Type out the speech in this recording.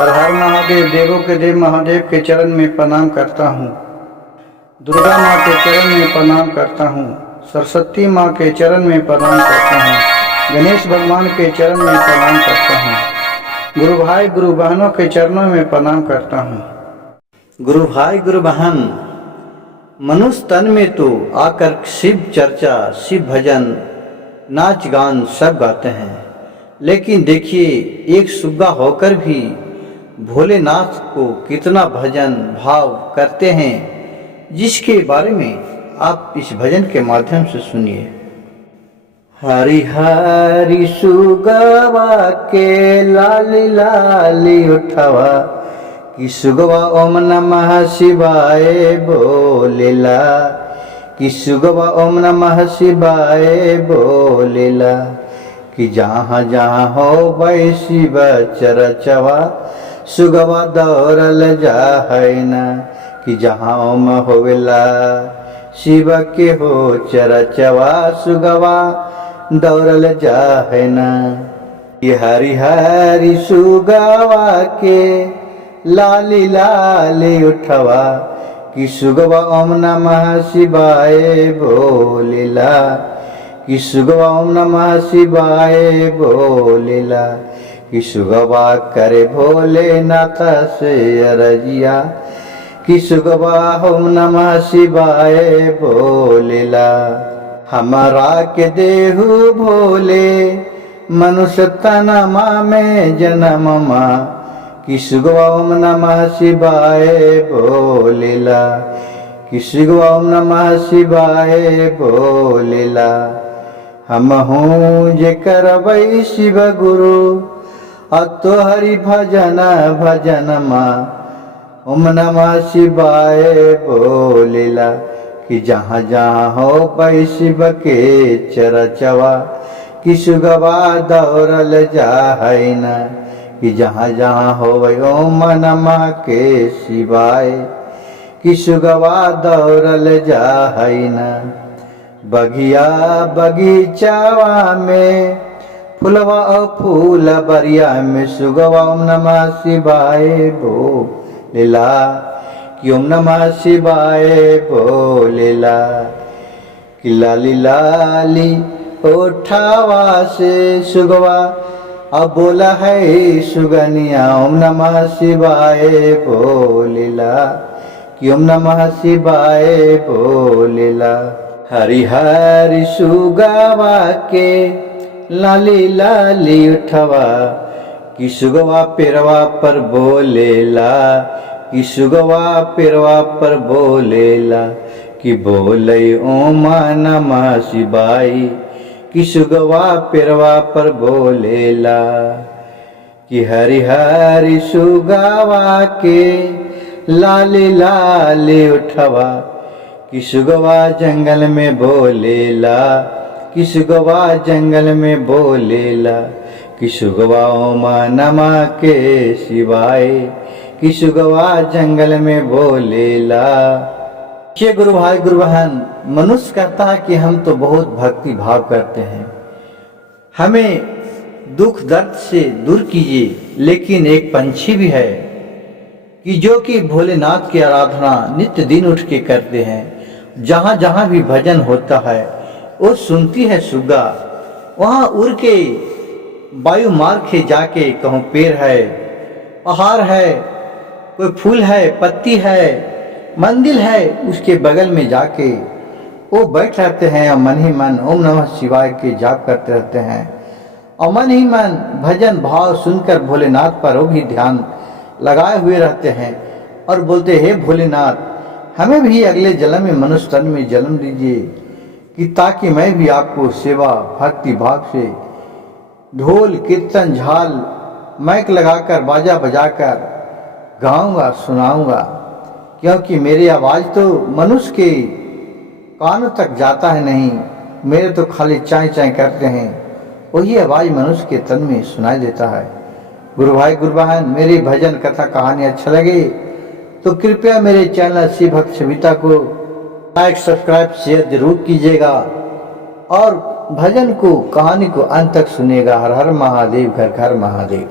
हर हर महादेव। देवों के देव महादेव के चरण में प्रणाम करता हूँ। दुर्गा माँ के चरण में प्रणाम करता हूँ। सरस्वती माँ के चरण में प्रणाम करता हूँ। गणेश भगवान के चरण में प्रणाम करता हूँ। गुरु भाई गुरु बहनों के चरणों में प्रणाम करता हूँ। गुरु भाई गुरु बहन, मनुष्य तन में तो आकर शिव चर्चा, शिव भजन, नाच गान सब गाते हैं, लेकिन देखिए एक सुग्गा होकर भी भोलेनाथ को कितना भजन भाव करते हैं, जिसके बारे में आप इस भजन के माध्यम से सुनिए। हरि हरि सुगवा के लाली लाली उठवा कि सुगवा ओम नमः शिवाय बोलेला, कि सुगवा ओम नमः शिवाय बोलेला, कि जहाँ जहाँ हो वै शिव चरचवा सुगवा दौड़ल जाहै ना, कि जहाँ ओम होवेला शिव के हो चरचवा सुगवा दौड़ल जाहै ना। ये हरि हरि सुगवा के लाली लाली उठवा कि सुगवा ओम नमः शिवाय बोलेला, कि सुगवा ओम नमः शिवाय बोलेला, कि सुगवा करे भोलेनाथ से अरजिया, कि सुगवा ओम नमः शिवाय बोलेला। हमारा के देहु भोले मनुष्य तनमा में जन्ममा, कि सुगवा ओम नमः शिवाय बोलेला, कि सुगवा ओम नमः शिवाय बोलेला। हम हूँ जे करबै शिव गुरु तो हरि भजन भजनमा ओम नमः शिवाय बोलेला, कि जहाँ जहाँ हो पै शिव के चरचवा कि सुगवा दौड़ल जाहै ना, कि जहाँ जहाँ हो ओम नमः के शिवाय कि सुगवा दौड़ल जाहै ना। बगिया बगीचावा में फुलवा और फूल बरिया में सुगवा ओम नमः शिवाय बोलेला, कि ओम नमः शिवाय बोलेला, कि लाली लाली ओठावा से सुगवा अब बोला है सुगनिया ओम नमः शिवाय बोलेला, कि ओम नमः शिवाय बोलेला। हरि हरि सुगवा के लाली लाली उठवा कि सुगवा पेरवा पर बोलेला, कि सुगवा पेरवा पर बोलेला, कि बोले ओम नमः शिवाय, कि सुगवा पेरवा पर बोलेला। कि हरि हरि सुगवा के लाली लाली उठवा कि सुगवा जंगल में बोलेला, कि सुगवा जंगल में बोलेला, कि सुगवा ओम नमः के शिवाय, कि सुगवा जंगल में बोलेला। ये गुरु भाई गुरु बहन, मनुष्य कहता है कि हम तो बहुत भक्ति भाव करते हैं, हमें दुख दर्द से दूर कीजिए, लेकिन एक पंछी भी है कि जो कि भोलेनाथ की आराधना नित्य दिन उठ के करते हैं। जहाँ जहाँ भी भजन होता है वो सुनती है सुग्गा, वहाँ उड़ के वायु मार्ग के जाके कहूँ पेड़ है, पहाड़ है, कोई फूल है, पत्ती है, मंदिर है, उसके बगल में जाके वो बैठ रहते हैं और मन ही मन ओम नमः शिवाय के जाप करते रहते हैं, और मन ही मन भजन भाव सुनकर भोलेनाथ पर वो भी ध्यान लगाए हुए रहते हैं और बोलते हे भोलेनाथ, हमें भी अगले जन्म में मनुष्य तन में जन्म दीजिए, कि ताकि मैं भी आपको सेवा भक्ति भाव से ढोल कीर्तन झाल माइक लगाकर बाजा बजाकर गाऊंगा सुनाऊंगा, क्योंकि मेरी आवाज़ तो मनुष्य के कानों तक जाता है नहीं, मेरे तो खाली चाय चाय करते हैं, वही आवाज़ मनुष्य के तन में सुनाई देता है। गुरु भाई गुरु बहन, मेरी भजन कथा कहानी अच्छा लगे तो कृपया मेरे चैनल शिव भक्त सविता को लाइक सब्सक्राइब शेयर जरूर कीजिएगा और भजन को कहानी को अंत तक सुनिएगा। हर हर महादेव, घर घर महादेव।